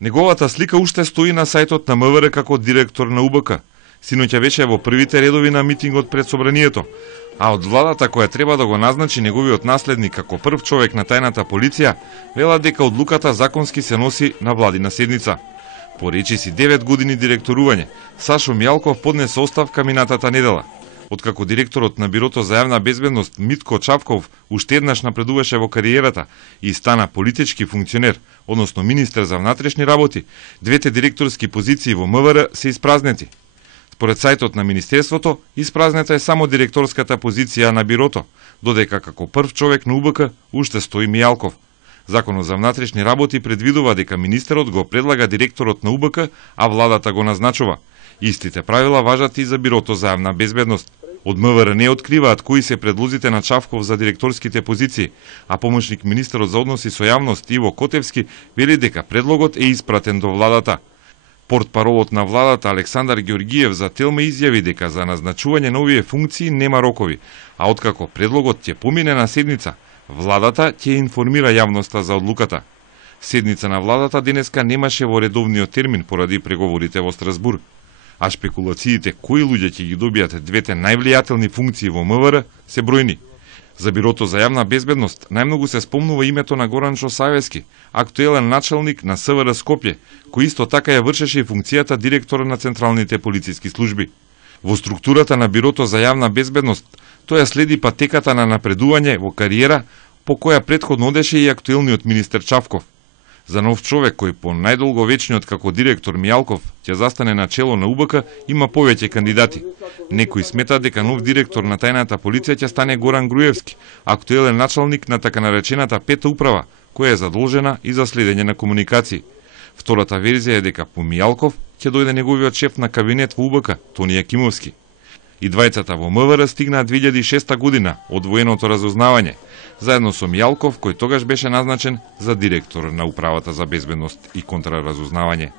Неговата слика уште стои на сајтот на МВР како директор на УБК. Синоќа беше во првите редови на митингот пред собранието, а од владата која треба да го назначи неговиот наследник како прв човек на тајната полиција, велат дека одлуката законски се носи на владина седница. По речиси 9 години директорување, Сашо Мијалков поднесе оставка минатата недела. Откако директорот на Бирото за јавна безбедност Митко Чапков уште еднаш напредуваше во кариерата и стана политички функционер, односно министер за внатрешни работи, двете директорски позиции во МВР се испразнети. Според сајтот на Министерството, испразнета е само директорската позиција на Бирото, додека како прв човек на УБК уште стои Мијалков. Законот за внатрешни работи предвидува дека министерот го предлага директорот на УБК, а владата го назначува. Истите правила важат и за Бирото за јавна безбедност. Од МВР не откриваат кои се предлозите на Чавков за директорските позиции, а помошник министерот за односи со јавност Иво Котевски вели дека предлогот е испратен до владата. Портпаролот на владата Александар Георгиев за Телма изјави дека за назначување на овие функции нема рокови, а откако предлогот ќе помине на седница, владата ќе информира јавноста за одлуката. Седница на владата денеска немаше во редовниот термин поради преговорите во Страсбург, а шпекулациите кои луѓе ќе ги добијат двете највлијателни функции во МВР се бројни. За Бирото за јавна безбедност најмногу се спомнува името на Горанчо Савески, актуелен началник на СВР Скопје, кој исто така ја вршеше и функцијата директор на централните полициски служби. Во структурата на Бирото за јавна безбедност тоја следи патеката на напредување во кариера по која претходно одеше и актуелниот министер Чавков. За нов човек кој по најдолговечниот како директор Мијалков ќе застане на чело на УБК има повеќе кандидати. Некои сметаат дека нов директор на тајната полиција ќе стане Горан Груевски, актуелен началник на така наречената пета управа, која е задолжена и за следење на комуникации. Втората верзија е дека по Мијалков ќе дојде неговиот шеф на кабинет во УБК, Тони Јакимовски. И двајцата во МВР стигнаа 2006 година од военото разузнавање, заедно со Мијалков, кој тогаш беше назначен за директор на Управата за безбедност и контраразузнавање.